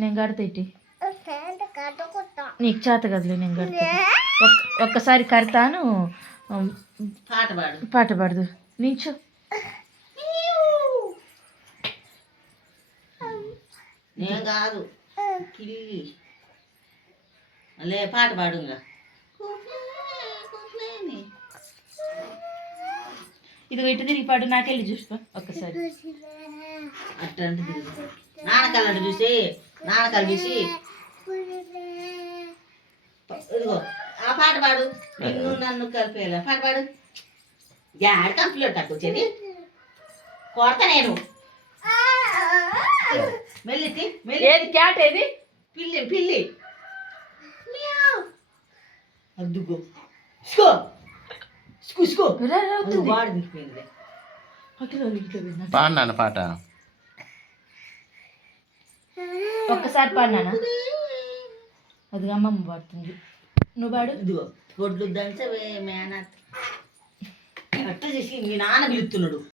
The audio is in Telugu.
నేను కడతా ఇటు. నీకు చేత కదలే, నేను కడతా. ఒక్కసారి కడతాను. పాట పాడదు నించో. నేను కాదు కిల్లి లే పాట పాడుగా. ఇదిగో ఇటు తిరిగి పాడు, నాకెళ్ళి చూసుకో ఒక్కసారి. అట్టంటే నాన్నకాలంటే చూసి నాన్నకాలు చూసి ఇదిగో ఆ పాట పాడు. నిన్ను నన్ను కలిపేలా పాట పాడు. యాడ్ కంప్లీట్ వచ్చేది కొడతా నేను. మెల్లితి ఏది క్యాట్ ఏది? పిల్లి పిల్లి అద్దుగో స్కో స్కూ స్కో వాడు నిండిపోయింది. పాడినాను పాట. ఒక్కసారి పాడినానా? అది అమ్మమ్మ పాడుతుంది, నువ్వు పాడు. ఇదిగో గొడ్లు దంచవే మేనత్ అట్ట చేసి మీ నాన్న పిలుస్తున్నాడు.